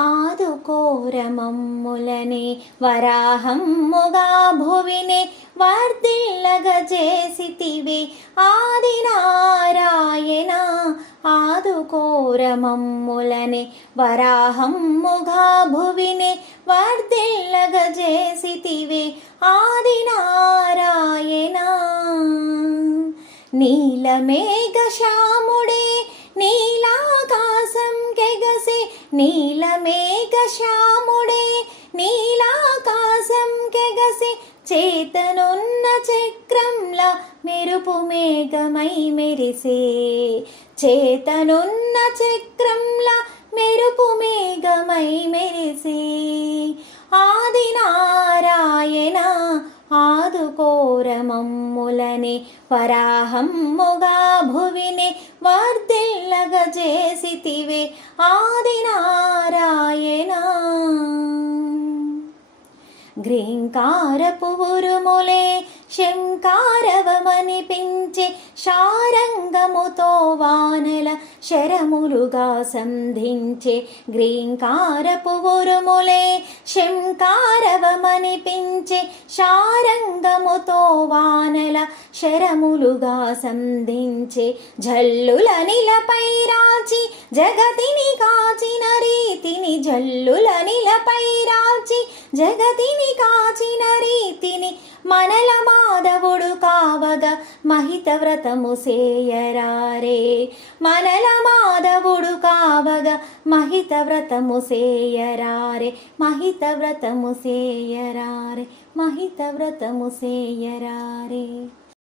ఆదుకోరమమ్ములనే వరాహమ్ముగా భువినే వర్ధిల్లగజేసితివే ఆదినారాయణ ఆదుకోరమమ్ములనే వరాహమ్ముగా భువినే వర్ధిల్లగజేసితివే ఆదినారాయణ నీలమేఘశ్యాముడే నీలాకాశం కెగసే నీలమేఘశ్యాముడే నీలాకాశం కెగసే చేతనున్న చక్రంలా మెరుపు మేఘమై మెరిసే చేతనున్న చక్రంలా మెరుపు మేఘమై మెరిసే ఆదినారాయణ ఆదుకోరమమ్ములనే వరాహమ్ముగా భువినే వర్ధిల్లగజేసితివే ఆదినారాయణ గ్రీంకారపు ఉరుములే శంకారవమనిపించే శారంగముతో వానల శరములుగా సంధించే గ్రీంకారపు ఉరుములే శంకారవమనిపించే శారంగముతో వానల శరములుగా సంధించే జల్లుల నిలపై రాచి జగతిని కాచిన రీతిని జల్లుల నిలపై రాచి జగతిని కాచిన రీతిని మనల మాధవుడు కావగా మహిత వ్రతము సేయరారే మనల మాధవుడు కావగా మహిత వ్రతము సేయరారే మహిత వ్రతము సేయరారే మహిత వ్రతము సేయరారే.